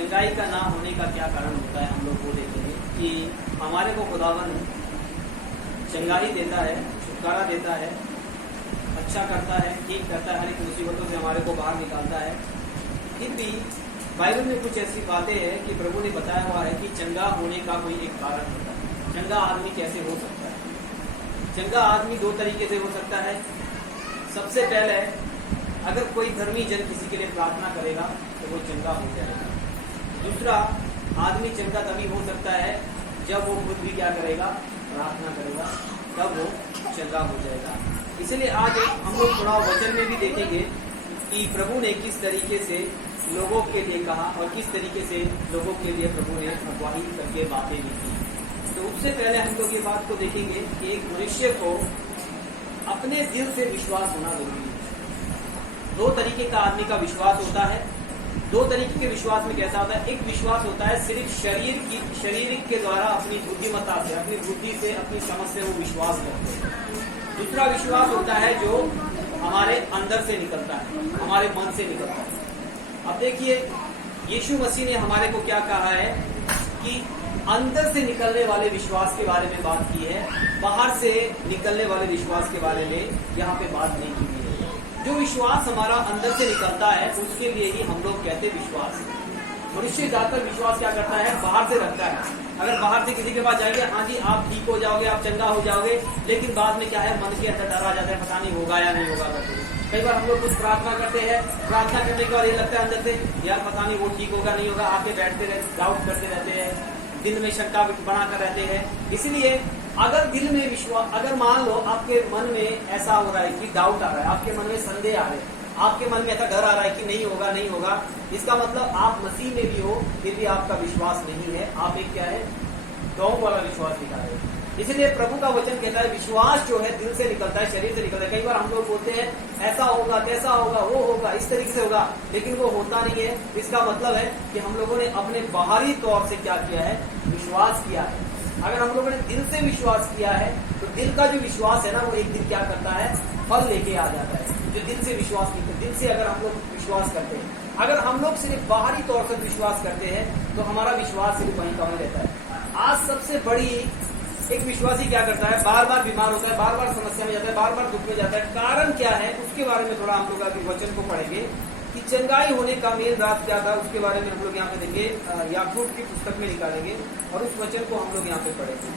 चंगाई का ना होने का क्या कारण होता है, हम लोग वो देखेंगे कि हमारे को खुदावन चंगाई देता है, छुटकारा देता है, अच्छा करता है, ठीक करता है, हर एक मुसीबतों से हमारे को बाहर निकालता है। फिर भी बाइबल में कुछ ऐसी बातें हैं कि प्रभु ने बताया हुआ है कि चंगा होने का कोई एक कारण होता है। चंगा आदमी कैसे हो सकता है? चंगा आदमी दो तरीके से हो सकता है। सबसे पहले, अगर कोई धर्मी जन किसी के लिए प्रार्थना करेगा तो वो चंगा हो जाएगा। दूसरा, आदमी चंगा तभी हो सकता है जब वो खुद भी क्या करेगा, प्रार्थना करेगा, तब वो चंगा हो जाएगा। इसलिए आज हम लोग थोड़ा वचन में भी देखेंगे कि प्रभु ने किस तरीके से लोगों के लिए कहा और किस तरीके से लोगों के लिए प्रभु ने अगुवाई करके बातें भी की। तो उससे पहले हम लोग ये बात को देखेंगे कि एक मनुष्य को अपने दिल से विश्वास होना जरूरी है। दो तरीके का आदमी का विश्वास होता है। दो तरीके के विश्वास में कैसा होता है? एक विश्वास होता है सिर्फ शरीर के द्वारा अपनी बुद्धिमत्ता से, अपनी बुद्धि से, अपनी समझ से वो विश्वास करते हैं। दूसरा विश्वास होता है जो हमारे अंदर से निकलता है, हमारे मन से निकलता है। अब देखिए, यीशु मसीह ने हमारे को क्या कहा है कि अंदर से निकलने वाले विश्वास के बारे में बात की है, बाहर से निकलने वाले विश्वास के बारे में यहाँ पे बात नहीं की गई है। जो विश्वास हमारा अंदर से निकलता है उसके लिए ही हम लोग कहते विश्वास। मनुष्य ज्यादातर विश्वास क्या करता है? बाहर से रखता है। अगर बाहर से किसी के पास जाएंगे, हाँ जी आप ठीक हो जाओगे, आप चंगा हो जाओगे, लेकिन बाद में क्या है, मन के अंदर डर आ जाता है, पता नहीं होगा या नहीं होगा। कई बार हम लोग कुछ प्रार्थना करते हैं, प्रार्थना करने के बाद ये लगता है अंदर से यार पता नहीं वो ठीक होगा नहीं होगा, आके बैठते रहते, डाउट करते रहते हैं, दिल में शंका बनाकर रहते हैं। इसलिए अगर दिल में विश्वास, अगर मान लो आपके मन में ऐसा हो रहा है कि डाउट आ रहा है, आपके मन में संदेह आ रहे हैं, आपके मन में ऐसा डर आ रहा है कि नहीं होगा नहीं होगा, इसका मतलब आप मसीह में भी हो फिर भी आपका विश्वास नहीं है, आप एक क्या है, डोंग वाला विश्वास दिखा रहे हैं। इसलिए प्रभु का वचन कहता है विश्वास जो है दिल से निकलता है, शरीर से निकलता है। कई बार हम लोग बोलते हैं ऐसा होगा, कैसा होगा, वो होगा, इस तरीके से होगा, लेकिन वो होता नहीं है। इसका मतलब है कि हम लोगों ने अपने बाहरी तौर से क्या किया है, विश्वास किया है। अगर हम लोगों ने दिल से विश्वास किया है तो दिल का जो विश्वास है ना, वो एक दिन क्या करता है, फल लेके आ जाता है। जो दिल से विश्वास नहीं करते, दिल से अगर हम लोग विश्वास करते हैं, अगर हम लोग सिर्फ बाहरी तौर पर विश्वास करते हैं तो हमारा विश्वास सिर्फ वहीं का वहीं रहता है। आज सबसे बड़ी एक विश्वासी क्या करता है, बार बार बीमार होता है, बार बार समस्या में जाता है, बार बार दुख में जाता है। कारण क्या है, उसके बारे में थोड़ा हम लोग अभी वचन को पढ़ेंगे कि चंगाई होने का मेन राज क्या था, उसके बारे में हम लोग यहाँ पे देंगे, याकूब की पुस्तक में निकालेंगे और उस वचन को हम लोग यहाँ पे पढ़ेंगे।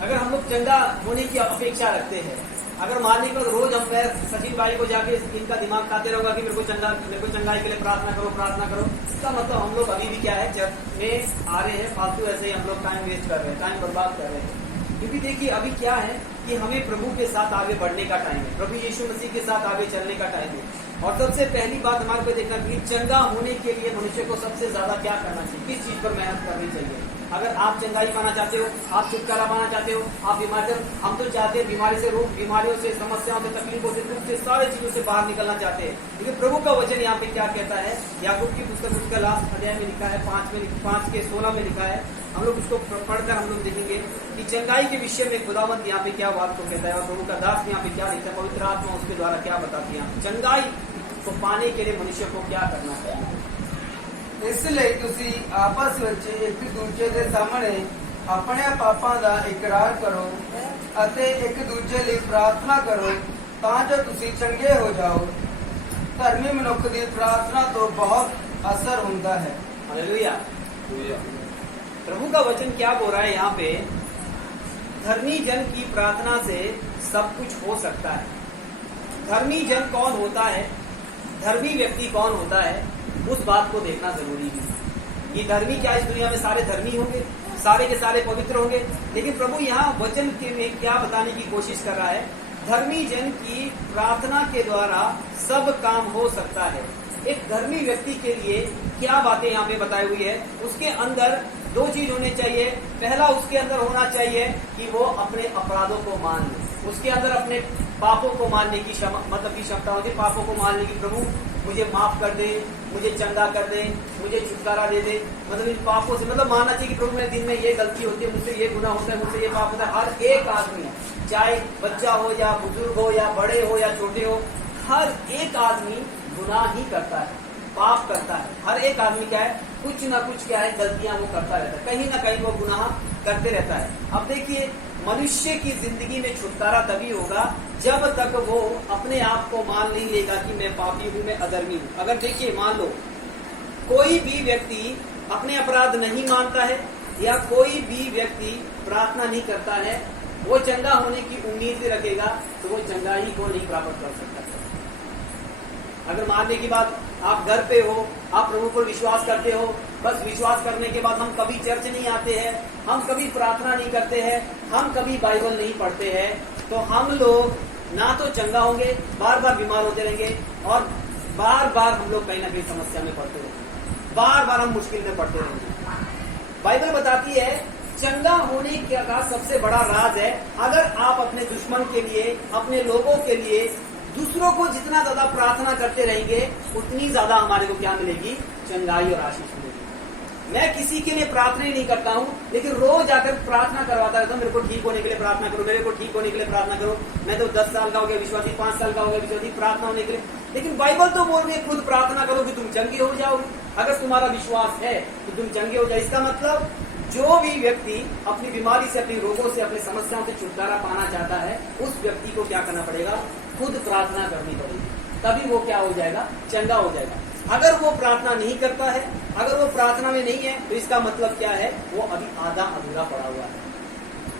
अगर हम लोग चंगा होने की अपेक्षा रखते हैं, अगर मानने के बाद रोज हम सचिन भाई को जाके इनका दिमाग खाते रहूंगा कि मेरे को चंगाई के लिए प्रार्थना करो, प्रार्थना करो, इसका मतलब हम लोग अभी भी क्या है, चर्च में आ रहे हैं, फालतू ऐसे ही हम लोग टाइम वेस्ट कर रहे हैं, टाइम बर्बाद कर रहे हैं। क्योंकि देखिए अभी क्या है कि हमें प्रभु के साथ आगे बढ़ने का टाइम है, प्रभु यीशु मसीह के साथ आगे चलने का टाइम है। और सबसे पहली बात हमारे को देखना कि चंगा होने के लिए मनुष्य को सबसे ज्यादा क्या करना चाहिए, किस चीज पर मेहनत करनी चाहिए। अगर आप चंगाई पाना चाहते हो, आप छुटकारा पाना चाहते हो, आप बीमारी, हम तो चाहते हैं बीमारी से, रोग बीमारियों से, समस्याओं से, तकलीफों से, दुख से, सारी चीजों से बाहर निकलना चाहते हैं। लेकिन प्रभु का वचन यहाँ पे क्या कहता है, याकूब की पुस्तक उसका लास्ट अध्याय में लिखा है, 5 के 16 में लिखा है। हम लोग उसको पढ़कर हम लोग देखेंगे कि चंगाई के विषय में खुदावंत यहाँ पे क्या बात को कहता है और प्रभु का दास यहाँ पे क्या लिखता है, पवित्र आत्मा उसके द्वारा क्या बताती है। चंगाई को पाने के लिए मनुष्य को क्या करना चाहिए। इसलिए तुसी आपस ਵਿੱਚ ਇੱਕ ਦੂਜੇ ਦੇ ਸਾਹਮਣੇ ਆਪਣੇ ਪਾਪਾਂ ਦਾ ਇਕਰਾਰ ਕਰੋ ਅਤੇ ਇੱਕ ਦੂਜੇ ਲਈ ਪ੍ਰਾਰਥਨਾ ਕਰੋ ਤਾਂ ਜੋ ਤੁਸੀਂ ਚੰਗੇ ਹੋ ਜਾਓ। ਧਰਮੀ ਮਨੁੱਖ ਦੀ ਪ੍ਰਾਰਥਨਾ ਤੋਂ ਬਹੁਤ असर ਹੁੰਦਾ है। हालेलुया। प्रभु का वचन क्या बोल रहा है यहाँ पे, धर्मी जन की प्रार्थना से सब कुछ हो सकता है। धर्मी जन कौन होता है, धर्मी व्यक्ति कौन होता है, उस बात को देखना जरूरी है। ये धर्मी क्या इस दुनिया में सारे धर्मी होंगे, सारे के सारे पवित्र होंगे, लेकिन प्रभु यहाँ वचन के में क्या बताने की कोशिश कर रहा है, धर्मी जन की प्रार्थना के द्वारा सब काम हो सकता है। एक धर्मी व्यक्ति के लिए क्या बातें यहाँ पे बताई हुई है, उसके अंदर दो चीज होने चाहिए। पहला उसके अंदर होना चाहिए कि वो अपने अपराधों को मान ले, उसके अंदर अपने पापों को मानने की मतलब की क्षमता होती है, पापों को मानने की, प्रभु मुझे माफ कर दे, मुझे चंगा कर दे, मुझे छुटकारा दे दे, मतलब इन पापों से, मतलब मानना चाहिए कि प्रभु मेरे दिन में ये गलती होती है, मुझसे ये गुनाह होता है, मुझसे ये पाप होता है। हर एक आदमी, चाहे बच्चा हो या बुजुर्ग हो या बड़े हो या छोटे हो, हर एक आदमी गुनाह ही करता है, पाप करता है। हर एक आदमी क्या है, कुछ ना कुछ क्या है, गलतियां वो करता रहता है, कहीं ना कहीं वो गुनाह करते रहता है। अब देखिए, मनुष्य की जिंदगी में छुटकारा तभी होगा जब तक वो अपने आप को मान नहीं लेगा कि मैं पापी हूं, मैं अधर्मी हूं। अगर देखिए, मान लो कोई भी व्यक्ति अपने अपराध नहीं मानता है या कोई भी व्यक्ति प्रार्थना नहीं करता है, वो चंगा होने की उम्मीद रखेगा तो वो चंगाई को नहीं प्राप्त कर सकता। अगर मानने की बात, आप घर पे हो, आप प्रभु पर विश्वास करते हो, बस विश्वास करने के बाद हम कभी चर्च नहीं आते हैं, हम कभी प्रार्थना नहीं करते हैं, हम कभी बाइबल नहीं पढ़ते हैं, तो हम लोग ना तो चंगा होंगे, बार बार बीमार होते रहेंगे और बार बार हम लोग कहीं ना कहीं समस्या में पड़ते रहेंगे, बार बार हम मुश्किल में पड़ते रहेंगे। बाइबल बताती है चंगा होने का सबसे बड़ा राज है, अगर आप अपने दुश्मन के लिए, अपने लोगों के लिए, दूसरों को जितना ज्यादा प्रार्थना करते रहेंगे, उतनी ज्यादा हमारे को क्या मिलेगी, चंगाई और आशीष मिलेगी। मैं किसी के लिए प्रार्थना ही नहीं करता हूँ, लेकिन रोज आकर प्रार्थना करवाता रहता हूँ, मेरे को ठीक होने के लिए प्रार्थना करो, मेरे को ठीक होने के लिए प्रार्थना करो। मैं तो 10 साल का हो गया विश्वासी, 5 साल का हो गया विश्वासी, प्रार्थना होने के लिए। लेकिन बाइबल तो बोल रही है खुद प्रार्थना करो कि तुम चंगे हो जाओगे। अगर तुम्हारा विश्वास है तो तुम चंगे हो जाए। इसका मतलब जो भी व्यक्ति अपनी बीमारी से, अपनी रोगों से, अपनी समस्याओं से छुटकारा पाना चाहता है, उस व्यक्ति को क्या करना पड़ेगा, खुद प्रार्थना करनी पड़ेगी, तभी वो क्या हो जाएगा, चंगा हो जाएगा। अगर वो प्रार्थना नहीं करता है, अगर वो प्रार्थना में नहीं है, तो इसका मतलब क्या है, वो अभी आधा अधूरा पड़ा हुआ है।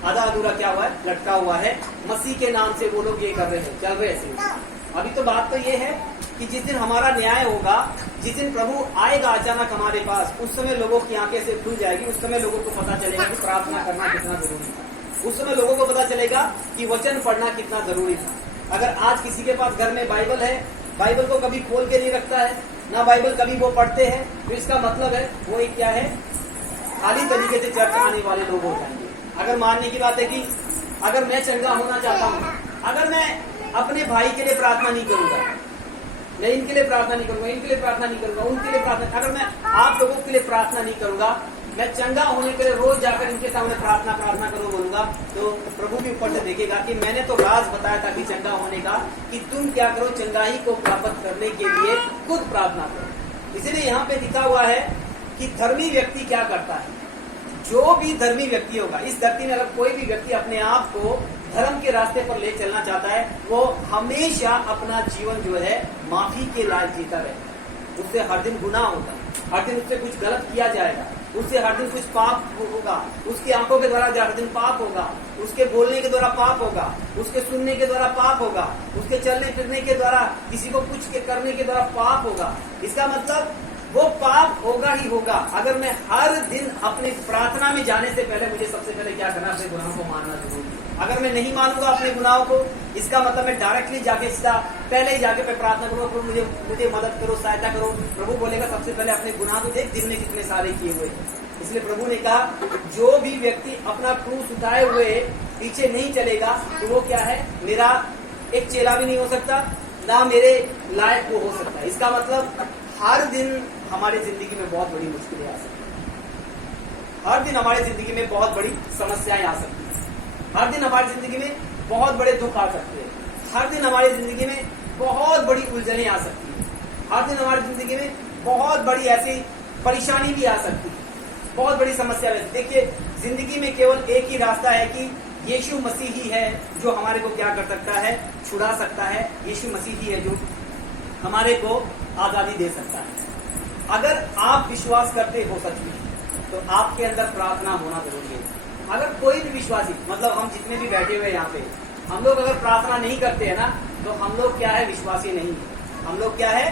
आधा अधूरा क्या हुआ है, लटका हुआ है। मसीह के नाम से वो लोग ये कर रहे हैं, चल रहे हैं। अभी तो बात तो ये है कि जिस दिन हमारा न्याय होगा, जिस दिन प्रभु आएगा अचानक हमारे पास, उस समय लोगों की आंखें से खुल जाएगी। उस समय लोगों को पता चलेगा कि प्रार्थना करना कितना जरूरी था। उस समय लोगों को पता चलेगा कि वचन पढ़ना कितना जरूरी था। अगर आज किसी के पास घर में बाइबल है, बाइबल को कभी खोल के नहीं रखता है, ना बाइबल कभी वो पढ़ते हैं, तो इसका मतलब है वो एक क्या है, खाली तरीके से चर्च आने वाले लोग हो जाएंगे। अगर मानने की बात है कि अगर मैं चंगा होना चाहता हूँ, अगर मैं अपने भाई के लिए प्रार्थना नहीं करूंगा, मैं इनके लिए प्रार्थना नहीं करूंगा, इनके लिए प्रार्थना नहीं करूंगा, उनके लिए प्रार्थना, अगर मैं आप लोगों के लिए प्रार्थना नहीं करूंगा, मैं चंगा होने के लिए रोज जाकर इनके सामने प्रार्थना करो बोलूंगा, तो प्रभु भी ऊपर से देखेगा कि मैंने तो राज बताया था कि चंगा होने का, कि तुम क्या करो, चंगाई को प्राप्त करने के लिए खुद प्रार्थना करो। इसीलिए यहाँ पे लिखा हुआ है कि धर्मी व्यक्ति क्या करता है। जो भी धर्मी व्यक्ति होगा इस धरती में, अगर कोई भी व्यक्ति अपने आप को धर्म के रास्ते पर ले चलना चाहता है, वो हमेशा अपना जीवन जो है माफी के लायक जीता रहेगा। उससे हर दिन गुनाह होगा, हर दिन उससे कुछ गलत किया जाएगा, उससे हर दिन कुछ पाप होगा, उसकी आंखों के द्वारा हर दिन पाप होगा, उसके बोलने के द्वारा पाप होगा, उसके सुनने के द्वारा पाप होगा, उसके चलने फिरने के द्वारा, किसी को कुछ करने के द्वारा पाप होगा। इसका मतलब वो पाप होगा ही होगा। अगर मैं हर दिन अपनी प्रार्थना में जाने से पहले, मुझे सबसे पहले क्या करना, अपने गुनाहों को मानना जरूरी है। अगर मैं नहीं मानूंगा अपने गुनाहों को, इसका मतलब मैं डायरेक्टली जाके सीधा पहले ही जाके मैं प्रार्थना करूंगा, प्रभु मुझे मदद करो, सहायता करो। प्रभु बोलेगा सबसे पहले अपने गुनाह को देख, दिन में कितने सारे किए हुए हैं। इसलिए प्रभु ने कहा जो भी व्यक्ति अपना क्रूस उठाए हुए पीछे नहीं चलेगा, तो वो क्या है, मेरा एक चेला भी नहीं हो सकता, ना मेरे लायक वो हो सकता है। इसका मतलब हर दिन हमारी जिंदगी में बहुत बड़ी मुश्किलें आ सकती है, हर दिन हमारी जिंदगी में बहुत बड़ी समस्याएं आ सकती है, हर दिन हमारी जिंदगी में बहुत बड़े दुख आ सकते हैं, हर दिन हमारी जिंदगी में बहुत बड़ी उलझनें आ सकती है, हर दिन हमारी जिंदगी में बहुत बड़ी ऐसी परेशानी भी आ सकती है, बहुत बड़ी समस्या है। देखिए, जिंदगी में केवल एक ही रास्ता है कि यीशु मसीह ही है जो हमारे को क्या कर सकता है, छुड़ा सकता है। यीशु मसीह ही है जो हमारे को आजादी दे सकता है। अगर आप विश्वास करते हो सच में, तो आपके अंदर प्रार्थना होना जरूरी है। अगर कोई भी विश्वासी, मतलब हम जितने भी बैठे हुए यहाँ पे, हम लोग अगर प्रार्थना नहीं करते हैं ना, तो हम लोग क्या है, विश्वासी नहीं है। हम लोग क्या है,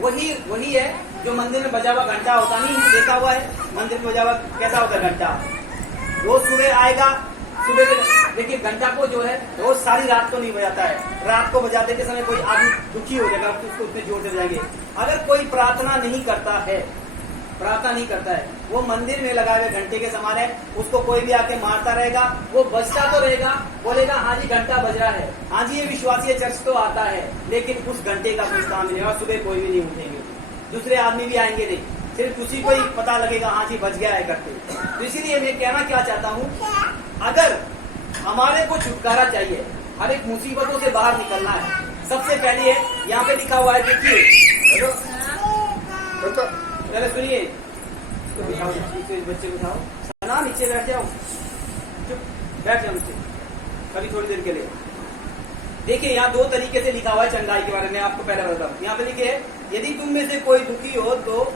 वही है जो मंदिर में बजा हुआ घंटा होता नहीं, देखा हुआ है मंदिर में बजा हुआ कैसा होता है घंटा। रोज सुबह आएगा, सुबह के देखिए घंटा को जो है रोज सारी रात को नहीं बजाता है, रात को बजाते के समय कोई आदमी दुखी हो जाएगा, उसको उतने जोर से बजाएंगे। अगर कोई प्रार्थना नहीं करता है, वो मंदिर में लगाए हुए घंटे के समान है, उसको कोई भी आके मारता रहेगा, वो बजता तो रहेगा, बोलेगा हाँ जी घंटा बज रहा है, हाँ जी ये विश्वासी चर्च तो आता है, लेकिन उस घंटे का कुछ काम नहीं होगा। सुबह कोई भी नहीं उठेंगे, दूसरे आदमी भी आएंगे नहीं, सिर्फ उसी को ही पता लगेगा हाँ जी बज गया है करके। तो इसीलिए मैं कहना क्या चाहता हूँ, अगर हमारे को छुटकारा चाहिए, हर एक मुसीबतों से बाहर निकलना है, सबसे पहले है, यहाँ पे लिखा हुआ है, देखिए, पहले सुनिए, इसको बिठाओ, इस बच्चे को उठाओ, ना नीचे बैठ जाओ, चुप बैठ जाओ नीचे, कभी थोड़ी देर के लिए। देखिए यहाँ दो तरीके से लिखा हुआ है चंगाई के बारे में, आपको पहले बताऊं। यहाँ पे लिखे है, यदि तुम में से कोई दुखी हो तो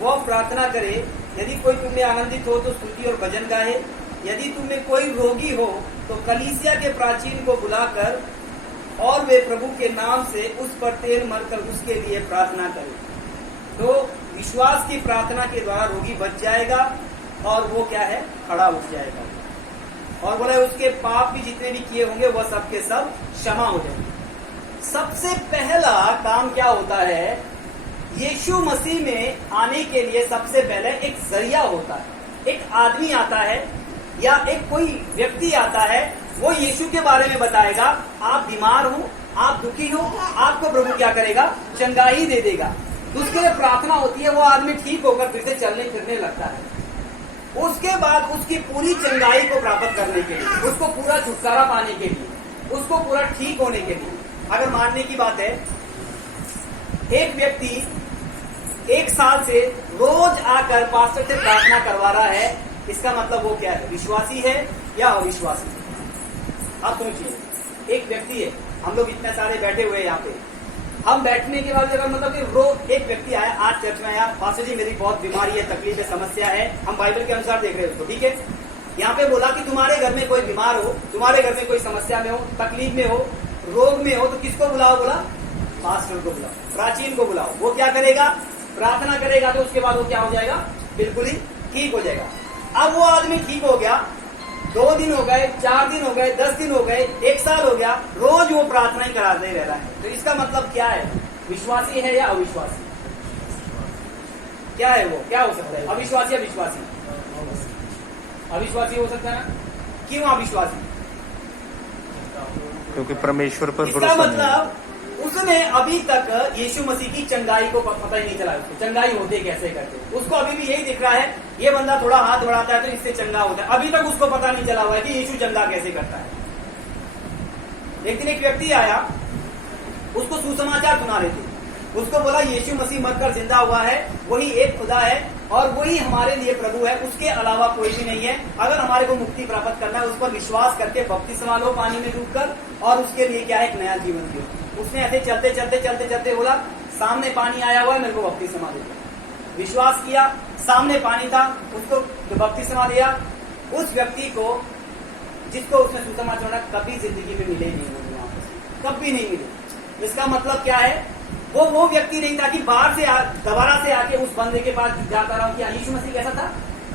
वो प्रार्थना करे, यदि कोई तुम में आनंदित हो तो स्तुति और भजन गाए, यदि तुम में कोई रोगी हो तो कलीसिया के प्राचीन को बुलाकर और वे प्रभु के नाम से उस पर तेल मलकर उसके लिए प्रार्थना करें। तो विश्वास की प्रार्थना के द्वारा रोगी बच जाएगा और वो क्या है, खड़ा उठ जाएगा, और बोला उसके पाप भी जितने भी किए होंगे वह सब के सब क्षमा हो जाएंगे। सबसे पहला काम क्या होता है, यीशु मसीह में आने के लिए सबसे पहले एक जरिया होता है, एक आदमी आता है या एक कोई व्यक्ति आता है, वो यीशु के बारे में बताएगा, आप बीमार हो, आप दुखी हो, आपको प्रभु क्या करेगा, चंगाई दे देगा। उसके लिए प्रार्थना होती है, वो आदमी ठीक होकर फिर से चलने फिरने लगता है। उसके बाद उसकी पूरी चंगाई को प्राप्त करने के लिए, उसको पूरा छुटकारा पाने के लिए, उसको पूरा ठीक होने के लिए, अगर मानने की बात है, एक व्यक्ति 1 साल से रोज आकर पास्टर से प्रार्थना करवा रहा है, इसका मतलब वो क्या है, विश्वासी है या अविश्वासी? आप सोचिए, एक व्यक्ति है, हम लोग इतने सारे बैठे हुए हैं यहाँ पे, हम बैठने के बाद अगर मतलब कि रोज एक व्यक्ति आया, आज चर्च में आया, पास्टर जी मेरी बहुत बीमारी है, तकलीफ है, समस्या है, हम बाइबल के अनुसार देख रहे हैं उसको, ठीक है। यहाँ पे बोला कि तुम्हारे घर में कोई बीमार हो, तुम्हारे घर में कोई समस्या में हो, तकलीफ में हो, रोग में हो, तो किसको बुलाओ, बोला पास्टर को बुलाओ, प्राचीन को बुलाओ। वो क्या करेगा, प्रार्थना करेगा, तो उसके बाद वो क्या हो जाएगा, बिल्कुल ही ठीक हो जाएगा। अब वो आदमी ठीक हो गया, 2 दिन हो गए, 4 दिन हो गए, 10 दिन हो गए, 1 साल हो गया, रोज वो प्रार्थना ही कराते रह रहा है, तो इसका मतलब क्या है, विश्वासी है या अविश्वासी? क्या है वो, क्या हो सकता है, अविश्वासी या विश्वासी? अविश्वासी हो सकता है ना, क्यों अविश्वासी? क्योंकि परमेश्वर पर इसका भरोसा नहीं है। मतलब उसने अभी तक यीशु मसीह की चंगाई को पता ही नहीं चला, उसको चंगाई होते कैसे करते, उसको अभी भी यही दिख रहा है, ये बंदा थोड़ा हाथ बढ़ाता है तो इससे चंगा होता है, अभी तक उसको पता नहीं चला हुआ है कि यीशु चंगा कैसे करता है। एक दिन एक व्यक्ति आया, उसको सुसमाचार सुना रहे थे, उसको बोला यीशु मसीह मरकर जिंदा हुआ है, वही एक खुदा है और वही हमारे लिए प्रभु है, उसके अलावा कोई भी नहीं है। अगर हमारे को मुक्ति प्राप्त करना है, उस पर विश्वास करके बपतिस्मा लो पानी में डूबकर, और उसके लिए क्या है, एक नया जीवन जियो। उसने ऐसे चलते चलते चलते चलते बोला, सामने पानी आया हुआ है, मेरे को बपतिस्मा दे। विश्वास किया, सामने पानी था, उसको बपतिस्मा दिया। उस व्यक्ति को, जिसको उसने सुसमाचार, कभी जिंदगी में मिले नहीं होंगे वापस, कभी नहीं मिले। इसका मतलब क्या है, वो व्यक्ति नहीं था कि बाहर से दोबारा से आके उस बंदे के पास जाता रहा कि यीशु मसीह कैसा था,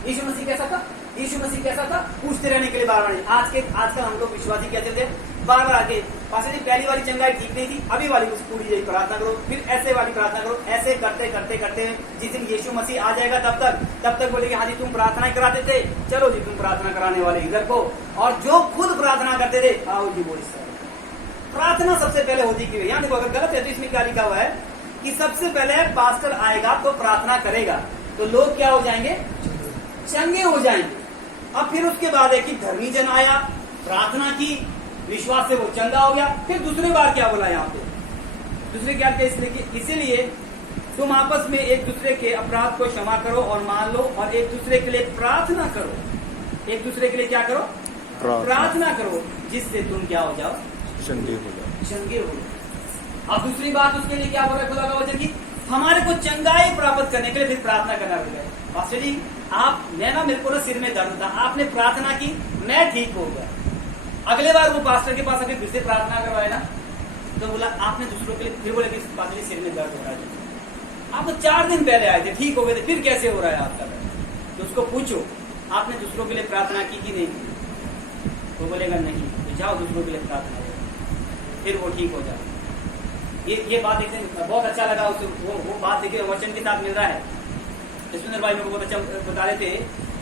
यीशु मसीह कैसा था, यीशु मसीह कैसा था, पूछते रहने के लिए बार बार। आजकल हम लोग विश्वासी कहते थे, बार बार आके पास जी पहली वाली चंगाई ठीक नहीं थी, अभी वाली उस पूरी यही प्रार्थना करो, फिर ऐसे वाली प्रार्थना करो, ऐसे करते करते करते जिस दिन यीशु मसीह आ जाएगा तब तक बोलेगे हाँ जी तुम प्रार्थना कराते थे, चलो जी तुम प्रार्थना कराने वाले इधर को, और जो खुद प्रार्थना करते थे आओ जी वो इस तरह। प्रार्थना सबसे पहले होती क्यों? यहाँ देखो, अगर गलत है तो इसमें क्या लिखा हुआ है कि सबसे पहले पास्टर आएगा तो प्रार्थना करेगा, तो लोग क्या हो जाएंगे, चंगे हो जाएंगे। अब फिर उसके बाद है कि धर्मी जन आया, प्रार्थना की, विश्वास से वो चंगा हो गया। फिर दूसरी बार क्या बोला यहाँ पे, दूसरे क्या क्या, इसीलिए तुम आपस में एक दूसरे के अपराध को क्षमा करो और मान लो, और एक दूसरे के लिए प्रार्थना करो। एक दूसरे के लिए क्या करो, प्रार्थना करो, जिससे तुम क्या हो जाओ, चंगे हो जाओ, चंगे हो जाओ। अब दूसरी बात उसके लिए क्या बोल रहा है खुदा का वचन की, हमारे को चंगाई प्राप्त करने के लिए फिर प्रार्थना करना पड़ेगा। पास्टर जी मेरे को ना सिर में दर्द था, आपने प्रार्थना की, मैं ठीक हो गया। अगले बार वो पास्टर के पास फिर से प्रार्थना करवाए ना, तो बोला आपने दूसरों के लिए, फिर बोले पास्टर जी सिर में दर्द हो रहा है, आप तो 4 दिन पहले आए थे, ठीक हो गए थे, फिर कैसे हो रहा है आपका? तो उसको पूछो आपने दूसरों के लिए प्रार्थना की कि नहीं की? वो बोलेगा नहीं, तो जाओ दूसरों के लिए प्रार्थना करो, फिर वो ठीक हो जाए। ये बात एक दिन बहुत अच्छा लगा, वो बात देखिए वचन के साथ मिल रहा है। सुंदर भाई मेरे को बहुत अच्छा बता रहे थे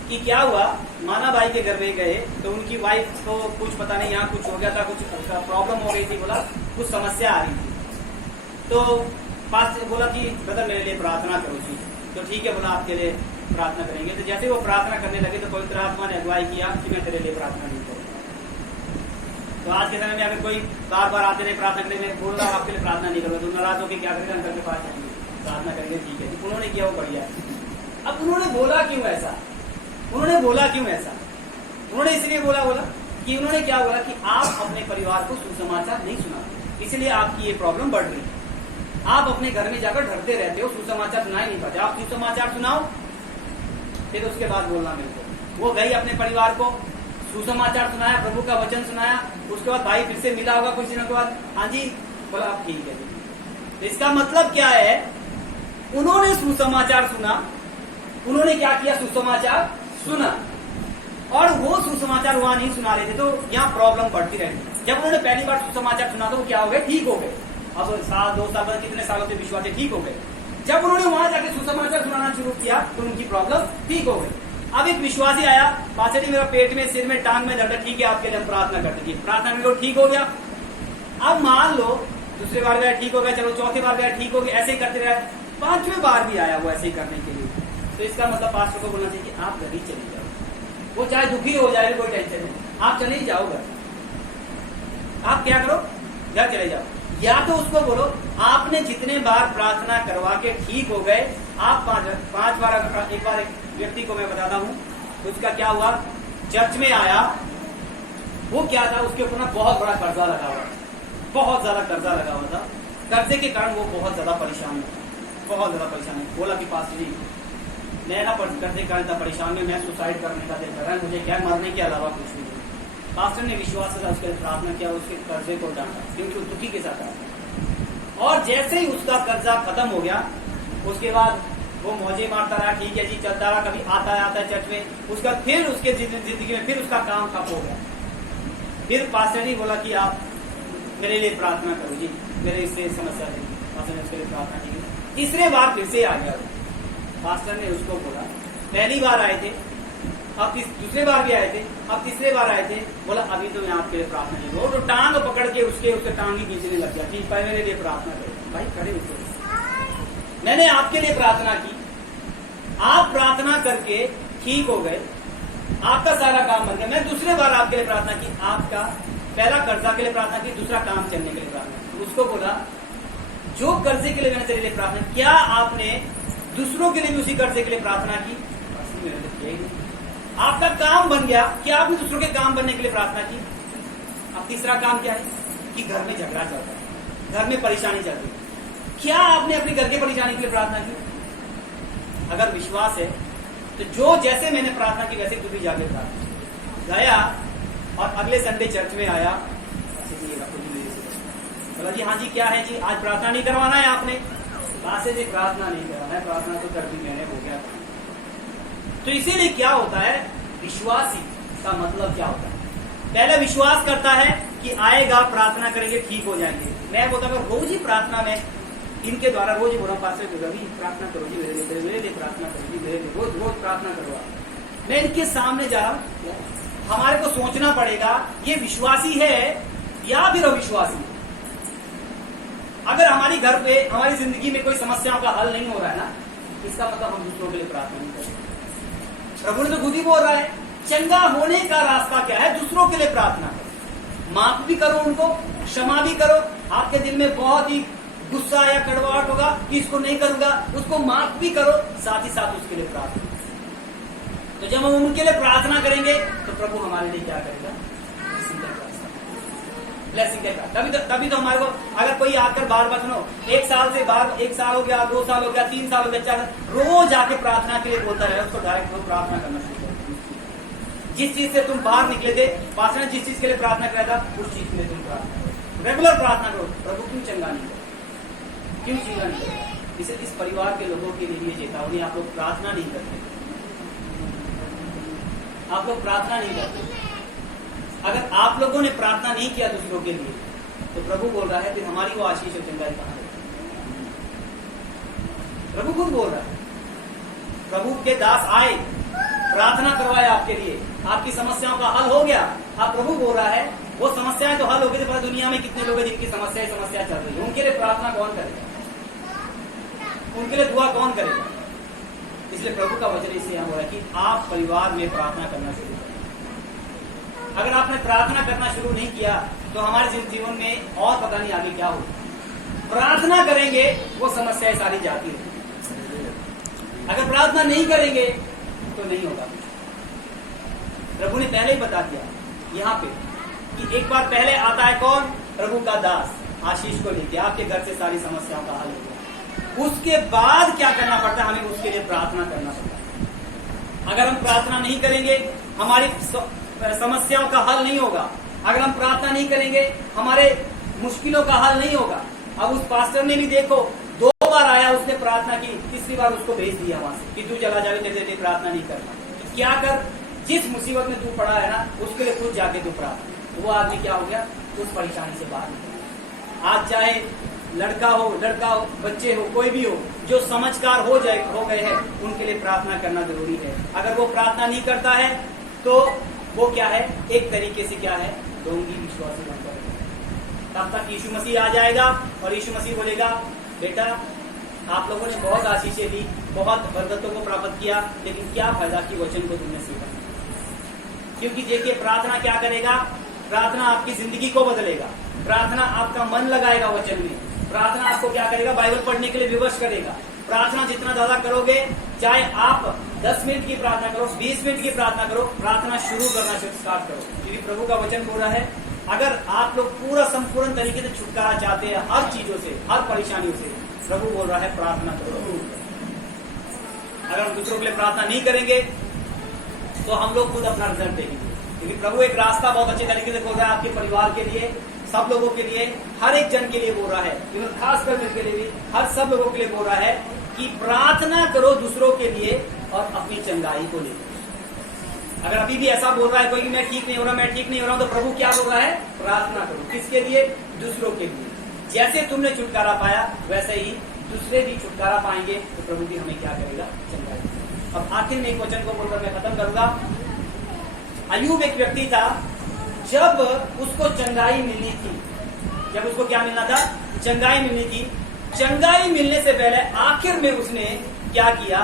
कि क्या हुआ, माना भाई के घर में गए तो उनकी वाइफ को कुछ पता नहीं, यहाँ कुछ हो गया था, कुछ प्रॉब्लम हो गई थी, बोला कुछ समस्या आ रही थी। तो पास बोला कि ब्रदर मेरे लिए प्रार्थना करो जी, तो ठीक है बोला आपके लिए प्रार्थना करेंगे। तो जैसे वो प्रार्थना करने लगे तो पवित्र आत्मा ने अगुवाई किया कि मैं तेरे लिए प्रार्थना नहीं करूँगा। तो आज के समय में अगर कोई बार बार आते रहे प्रार्थना करने में बोल रहा आपके लिए प्रार्थना नहीं करोगे तो नाराज होकर क्या करेगा, अंकल के पास जाएंगे, प्रार्थना करेंगे, ठीक है उन्होंने किया वो बढ़िया है। अब उन्होंने बोला क्यों ऐसा, उन्होंने बोला क्यों ऐसा, उन्होंने इसलिए बोला कि उन्होंने क्या बोला कि आप अपने परिवार को सुसमाचार नहीं सुनाते, इसलिए आपकी ये प्रॉब्लम बढ़ रही है। आप अपने घर में जाकर डरते रहते हो, सुसमाचार सुनाई नहीं पाते, आप सुसमाचार सुनाओ, फिर उसके बाद बोलना मेरे को। वो गई अपने परिवार को सुसमाचार सुनाया, प्रभु का वचन सुनाया, उसके बाद भाई फिर से मिला होगा कुछ दिनों के बाद, हाँ जी बोला आप ठीक है। तो इसका मतलब क्या है, उन्होंने सुसमाचार सुना, उन्होंने क्या किया, सुसमाचार सुना, और वो सुसमाचार वहां नहीं सुना रहे थे, तो यहाँ प्रॉब्लम बढ़ती रहती। जब उन्होंने पहली बार सुसमाचार सुना तो वो क्या हो गए, ठीक हो गए। अब साल 2 साल बाद कितने सालों से विश्वासी ठीक हो गए। जब उन्होंने वहां जाके सुसमाचार सुनाना शुरू किया तो उनकी प्रॉब्लम ठीक हो गई। अब एक विश्वासी आया, पाचड़ी मेरा पेट में, सिर में, टांग में दर्द है, ठीक है आपके लिए हम प्रार्थना करते हैं, प्रार्थना में ठीक हो गया। अब मान लो दूसरे बार गया ठीक हो गया, चलो चौथी बार गया ठीक हो गया, ऐसे ही करते रहे, 5वें बार भी आया वो ऐसे ही करने के लिए, तो इसका मतलब पास्टर को बोलना चाहिए कि आप घर ही चले जाओ, वो चाहे दुखी हो जाए कोई टेंशन नहीं, आप चले ही जाओ घर, आप क्या करो घर चले जाओ। या तो उसको बोलो आपने जितने बार प्रार्थना करवा के ठीक हो गए, आप 5 बार, एक बार एक व्यक्ति को मैं बताता हूँ, उसका क्या हुआ, चर्च में आया, वो क्या था, उसके ऊपर ना बहुत बड़ा कर्जा लगा हुआ, बहुत ज्यादा कर्जा लगा हुआ था, कर्जे के कारण वो बहुत ज्यादा परेशान था, बहुत ज्यादा परेशान है। बोला कि पास्टर जी मैं ना कर्जे के कारण था परेशान में, मैं सुसाइड करने का दिल कर रहा है, मुझे क्या मरने के अलावा कुछ नहीं। पास्टर ने विश्वास से उसके लिए प्रार्थना किया, उसके कर्जे को डांटा क्योंकि दुखी के साथ आया, और जैसे ही उसका कर्जा खत्म हो गया उसके बाद वो मौजे मारता रहा, ठीक है जी चलता रहा, कभी आता है चर्च में, उसका फिर उसके जिंदगी में फिर उसका काम ठप हो गया। फिर पास्टर ने बोला कि आप मेरे लिए प्रार्थना करो जी, मेरे इससे समस्या थी, पास्टर ने उसके लिए प्रार्थना की। तीसरे बार फिर से आ गया, पास्टर ने उसको बोला, पहली बार आए थे, अब दूसरे बार भी आए थे, अब तीसरे बार आए थे, बोला अभी तो मैं आपके लिए प्रार्थना नहीं, वो तो टांग पकड़ के उसके टांग ही खींचने लग गया, ठीक है मेरे लिए प्रार्थना करो। भाई खड़े उठो, मैंने आपके लिए प्रार्थना की, आप प्रार्थना करके ठीक हो गए, आपका सारा काम बन गया, मैं दूसरे बार आपके लिए प्रार्थना की, आपका पहला कर्जा के लिए प्रार्थना की, दूसरा काम चलने के लिए प्रार्थना की। उसको बोला जो कर्जे के लिए मैंने तेरे लिए प्रार्थना, क्या आपने दूसरों के लिए भी उसी कर्जे के लिए प्रार्थना की? मैंने तो किया ही नहीं। आपका काम बन गया, क्या आपने दूसरों के काम बनने के लिए प्रार्थना की? अब तीसरा काम क्या है कि घर में झगड़ा चल रहा है, घर में परेशानी चल रही है, क्या आपने अपने घर के परेशानी के लिए प्रार्थना की? अगर विश्वास है तो जो जैसे मैंने प्रार्थना की वैसे तू भी जाके प्रार्थना गया, और अगले संडे चर्च में आया, बोला जी हाँ जी क्या है जी, आज प्रार्थना नहीं करवाना है आपने? पासे जी प्रार्थना नहीं करवाना है, प्रार्थना तो कर दी मैंने, हो गया। तो इसीलिए क्या होता है, विश्वासी का मतलब क्या होता है, पहले विश्वास करता है कि आएगा, प्रार्थना करेंगे ठीक हो जाएंगे। मैं बोलता हूँ रोज ही प्रार्थना में इनके द्वारा रोज ही बोला, पास्टर रवि प्रार्थना करो जी, मेरे लिए प्रार्थना करो जी, मेरे लिए रोज प्रार्थना करो। मैं इनके सामने जा रहा हूँ, हमारे को सोचना पड़ेगा ये विश्वासी है या फिर अविश्वासी। अगर हमारी घर पे हमारी जिंदगी में कोई समस्याओं का हल नहीं हो रहा है ना, इसका मतलब हम दूसरों के लिए प्रार्थना नहीं करें। प्रभु ने तो खुद ही बोल रहा है, चंगा होने का रास्ता क्या है, दूसरों के लिए प्रार्थना करो, माफ भी करो उनको, क्षमा भी करो। आपके दिल में बहुत ही गुस्सा या कड़वाहट होगा कि इसको नहीं करूंगा, उसको माफ भी करो, साथ ही साथ उसके लिए प्रार्थना। तो जब हम उनके लिए प्रार्थना करेंगे तो प्रभु हमारे लिए क्या करेगा, ब्लेसिंग देगा। तभी तो हमारे को, अगर कोई आकर बार बार सुनो, 1 साल हो गया, 2 साल हो गया, 3 साल हो गया, 4 रोज आके प्रार्थना के लिए बोलता रहे, उसको डायरेक्ट वो प्रार्थना करना शुरू करो। जिस चीज से तुम बाहर निकले थे, पास्टर ने जिस चीज के लिए प्रार्थना किया था, उस चीज के लिए तुम प्रार्थना करो, रेगुलर प्रार्थना करो। प्रभु क्यों चंगा नहीं करो, क्यों चंगा नहीं करो? इसे इस परिवार के लोगों के लिए चेतावनी, आप लोग प्रार्थना नहीं करते, आप लोग प्रार्थना नहीं करते। अगर आप लोगों ने प्रार्थना नहीं किया दूसरों के लिए, तो प्रभु बोल रहा है फिर हमारी वो आशीष और चंगाई कहां है? प्रभु खुद बोल रहा है, प्रभु के दास आए, प्रार्थना करवाए आपके लिए, आपकी समस्याओं का हल हो गया। आप प्रभु बोल रहा है वो समस्याएं तो हल हो गई, तो दुनिया में कितने लोग हैं जिनकी समस्या चल रही है, उनके लिए प्रार्थना कौन करेगा, उनके लिए दुआ कौन करेगा? इसलिए प्रभु का वचन इससे यहाँ हो रहा है कि आप परिवार में प्रार्थना करना शुरू करें। अगर आपने प्रार्थना करना शुरू नहीं किया तो हमारे जीवन में और पता नहीं आगे क्या होगा। प्रार्थना करेंगे वो समस्याएं सारी जाती रहेंगी, अगर प्रार्थना नहीं करेंगे तो नहीं होगा। प्रभु ने पहले ही बता दिया यहाँ पे कि एक बार पहले आता है कौन? प्रभु का दास आशीष को लेके आपके घर से सारी समस्याओं का हल होगा। उसके बाद क्या करना पड़ता है? हमें उसके लिए प्रार्थना करना पड़ता है। अगर हम प्रार्थना नहीं करेंगे हमारी समस्याओं का हल नहीं होगा। अगर हम प्रार्थना नहीं करेंगे हमारे मुश्किलों का हल नहीं होगा। अब उस पास्टर ने भी देखो 2 बार आया, उसने प्रार्थना की, तीसरी बार उसको भेज दिया वहां से कि तू चला जावे, तेरे लिए प्रार्थना नहीं करना। तो क्या कर, जिस मुसीबत में तू पड़ा है ना उसके लिए खुद जाके तू प्रार्थना। वो आदमी क्या हो गया? उस परेशानी से बाहर निकल। आज चाहे लड़का हो, बच्चे हो, कोई भी हो, जो समझदार हो गए हैं उनके लिए प्रार्थना करना जरूरी है। अगर वो प्रार्थना नहीं करता है तो वो क्या है? एक तरीके से क्या है? ढोंगी विश्वासी बनकर तब तक यीशु मसीह आ जाएगा और यीशु मसीह बोलेगा, बेटा आप लोगों ने बहुत आशीषें दी, बहुत बरकतों को प्राप्त किया, लेकिन क्या फायदा कि वचन को तुमने सीखा? क्योंकि देखिए प्रार्थना क्या करेगा? प्रार्थना आपकी जिंदगी को बदलेगा। प्रार्थना आपका मन लगाएगा वचन में। प्रार्थना आपको क्या करेगा? बाइबल पढ़ने के लिए विवश करेगा। प्रार्थना जितना ज्यादा करोगे, चाहे आप 10 मिनट की प्रार्थना करो, 20 मिनट की प्रार्थना करो, प्रार्थना शुरू करना स्टार्ट करो। क्योंकि प्रभु का वचन बोल रहा है, अगर आप लोग पूरा संपूर्ण तरीके से छुटकारा चाहते हैं हर चीजों से, हर परेशानियों से, प्रभु बोल रहा है प्रार्थना करो। अगर हम दूसरों के लिए प्रार्थना नहीं करेंगे तो हम लोग खुद अपना रिजल्ट देखेंगे। क्योंकि प्रभु एक रास्ता बहुत अच्छे तरीके से बोल रहा है आपके परिवार के लिए, सब लोगों के लिए, हर एक जन के लिए बोल रहा है, खासकर मेरे लिए भी, हर सब लोगों के लिए बोल रहा है कि प्रार्थना करो दूसरों के लिए और अपनी चंगाई को लेकर। अगर अभी भी ऐसा बोल रहा है कोई कि मैं ठीक नहीं हो रहा, मैं ठीक नहीं हो रहा हूं, तो प्रभु क्या बोल रहा है? प्रार्थना करो। किसके लिए? दूसरों के लिए। जैसे तुमने छुटकारा पाया वैसे ही दूसरे भी छुटकारा पाएंगे, तो प्रभु भी हमें क्या करेगा? चंगाई। अब आखिर में एक वचन को बोलकर मैं खत्म करूंगा। अय्यूब एक व्यक्ति था, जब उसको चंगाई मिलनी थी, जब उसको क्या मिलना था? चंगाई मिलनी थी। चंगाई मिलने से पहले आखिर में उसने क्या किया?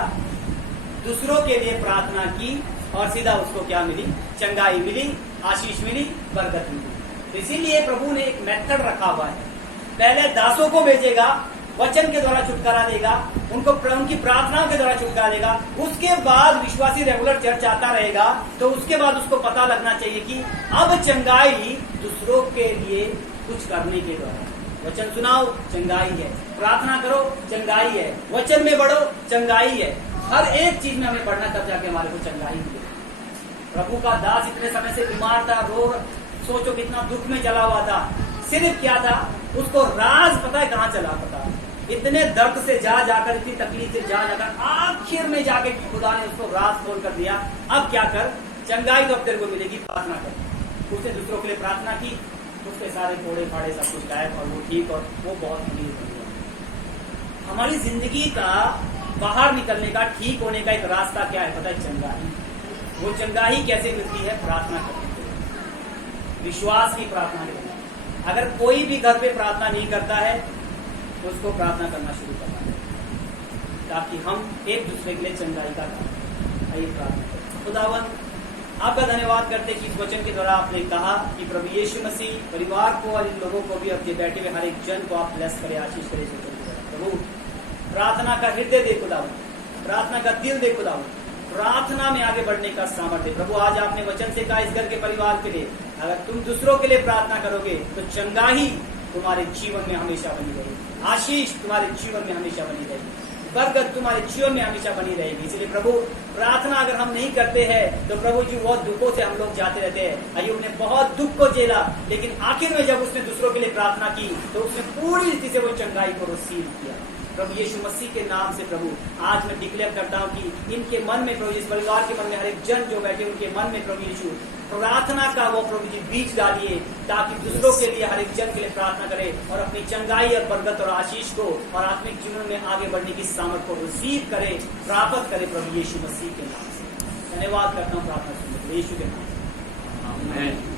दूसरों के लिए प्रार्थना की और सीधा उसको क्या मिली? चंगाई मिली, आशीष मिली, बरकत मिली। तो इसीलिए प्रभु ने एक मेथड रखा हुआ है। पहले दासों को भेजेगा, वचन के द्वारा छुटकारा देगा, उनको उनकी प्रार्थनाओं के द्वारा छुटकारा देगा। उसके बाद विश्वासी रेगुलर चर्च आता रहेगा, तो उसके बाद उसको पता लगना चाहिए कि अब चंगाई दूसरों के लिए कुछ करने के द्वारा। वचन सुनाओ, चंगाई है। प्रार्थना करो, चंगाई है। वचन में बढ़ो, चंगाई है। हर एक चीज में हमें बढ़ना, तब जाके हमारे को चंगाई मिले। प्रभु का दास इतने समय से बीमार था, सोचो कितना दुख में चला हुआ था। सिर्फ क्या था? उसको राज पता है कहाँ चला? पता इतने दर्द से जाकर, इतनी तकलीफ से जाकर आखिर में जाके खुदा ने उसको राज खोल कर दिया। अब क्या कर? चंगाई तो अब तेरे को मिलेगी, प्रार्थना कर। उसने दूसरों के लिए प्रार्थना की, उसके सारे फोड़े फाड़े सब कुछ गायब और वो ठीक, और वो बहुत अमीर बन गया। हमारी जिंदगी का बाहर निकलने का, ठीक होने का एक रास्ता क्या है? पता है? चंगाई। वो चंगाई कैसे मिलती है? प्रार्थना करने से, विश्वास की प्रार्थना करने। अगर कोई भी घर पे प्रार्थना नहीं करता है तो उसको प्रार्थना करना शुरू करना है, ताकि हम एक दूसरे के लिए चंगाई का काम। आइए प्रार्थना करें। खुदावन आपका धन्यवाद करते कि इस वचन के द्वारा आपने कहा कि प्रभु यीशु मसीह परिवार को और इन लोगों को भी, अपने बैठे हुए हर एक जन को आप ब्लेस करें, आशीष करें। प्रभु प्रार्थना का हृदय दे खुदावन, प्रार्थना का दिल दे खुदावन, प्रार्थना में आगे बढ़ने का सामर्थ्य। प्रभु आज आपने वचन से कहा इस घर के परिवार के लिए, अगर तुम दूसरों के लिए प्रार्थना करोगे तो चंगाई तुम्हारे जीवन में हमेशा बनी रहेगी, आशीष तुम्हारे जीवन में हमेशा बनी रहेगी, बरकत तुम्हारे जीवन में हमेशा बनी रहेगी। इसलिए प्रभु प्रार्थना अगर हम नहीं करते हैं तो प्रभु जी बहुत दुखों से हम लोग जाते रहते हैं। अय्यूब ने बहुत दुख को झेला, लेकिन आखिर में जब उसने दूसरों के लिए प्रार्थना की तो उसने पूरी रीति से वो चंगाई को रिसीव किया। प्रभु यीशु मसीह के नाम से प्रभु आज मैं डिक्लेयर करता हूँ कि इनके मन में, प्रभु इस परिवार के मन में, हर एक जन जो बैठे उनके मन में प्रभु यीशु प्रार्थना का वो प्रभु जी बीज डालिए, ताकि दूसरों के लिए, हर एक जन के लिए प्रार्थना करे और अपनी चंगाई और बरकत और आशीष को और आत्मिक जीवन में आगे बढ़ने की सामर्थ को रिसीव करे, प्राप्त करे प्रभु यीशु मसीह के नाम से। धन्यवाद करता हूँ प्रार्थना सुनने के लिए, यीशु के नाम से। आमीन।